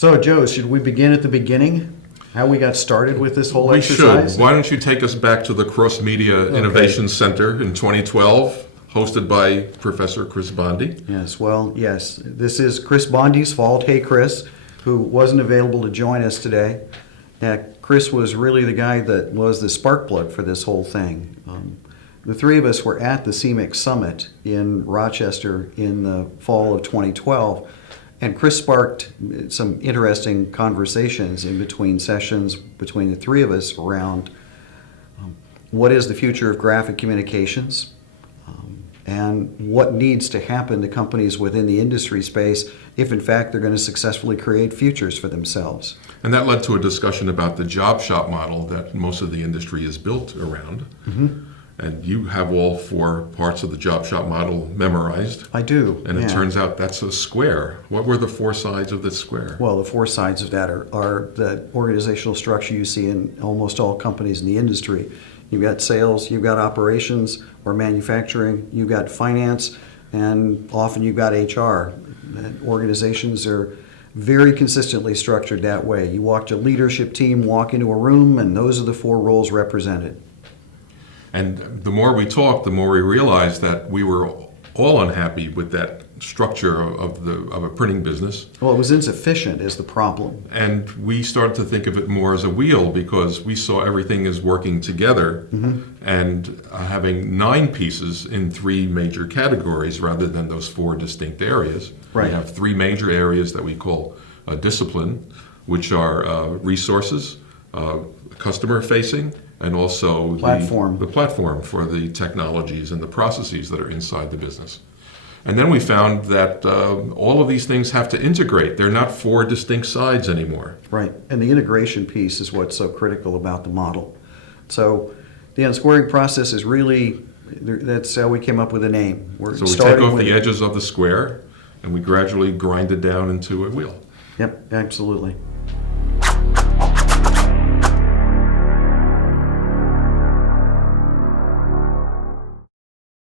So, Joe, should we begin at the beginning? How we got started with this whole We exercise? should. Why don't you take us back to the Cross Media Innovation Center in 2012, hosted by Professor Chris Bondi. Yes. This is Chris Bondi's fault. Hey, Chris, who wasn't available to join us today. Chris was really the guy that was the spark plug for this whole thing. The three of us were at the CMIC Summit in Rochester in the fall of 2012, and Chris sparked some interesting conversations in between sessions between the three of us around what is the future of graphic communications, and what needs to happen to companies within the industry space if in fact they're going to successfully create futures for themselves. And that led to a discussion about the job shop model that most of the industry is built around. Mm-hmm. And you have all four parts of the job shop model memorized. I do. And it turns out that's a square. What were the four sides of this square? Well, the four sides of that are the organizational structure you see in almost all companies in the industry. You've got sales, you've got operations or manufacturing, you've got finance, and often you've got HR. And organizations are very consistently structured that way. You watch a leadership team walk into a room, and those are the four roles represented. And the more we talked, the more we realized that we were all unhappy with that structure of a printing business. Well, it was insufficient is the problem. And we started to think of it more as a wheel because we saw everything as working together and having 9 pieces in 3 major categories rather than those 4 distinct areas. Right. We have 3 major areas that we call discipline, which are resources, customer-facing, and also the platform for the technologies and the processes that are inside the business. And then we found that all of these things have to integrate. They're not 4 distinct sides anymore. Right, and the integration piece is what's so critical about the model. So the unsquaring process is really, that's how we came up with a name. So we take off the edges of the square and we gradually grind it down into a wheel. Yep, absolutely.